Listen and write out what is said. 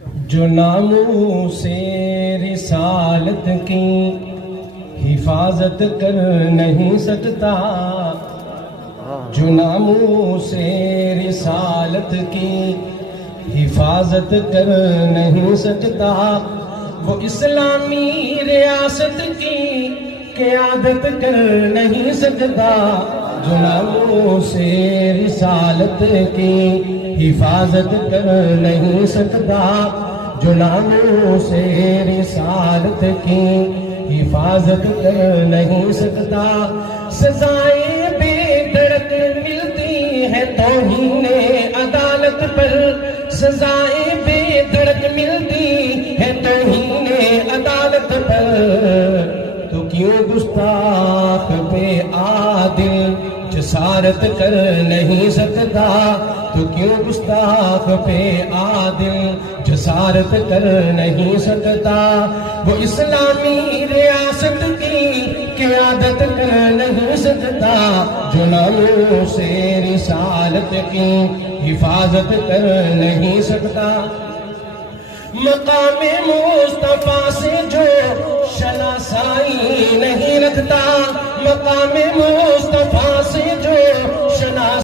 جو ناموس رسالت کی حفاظت کر نہیں سکتا، جو ناموس رسالت کی حفاظت کر نہیں سکتا، وہ اسلامی ریاست کی قیادت کر نہیں سکتا، جو ناموس رسالت کی حفاظت کر نہیں سکتا، جو ناموس رسالت کی حفاظت کر نہیں سکتا۔ سزائیں بے دھڑک ملتی ہیں توہین عدالت پر، سزائیں بے دھڑک ملتی ہیں توہین عدالت پر، تو کیوں گستاخ پہ عادل جسارت کر نہیں سکتا، تو کیوں گستاخ پہ عادل جسارت کر نہیں سکتا، وہ اسلامی ریاست کی قیادت کر نہیں سکتا، جو ناموس رسالت کی حفاظت کر نہیں سکتا۔ مقام مصطفیٰ سے جو شناسائی نہیں رکھتا، مقام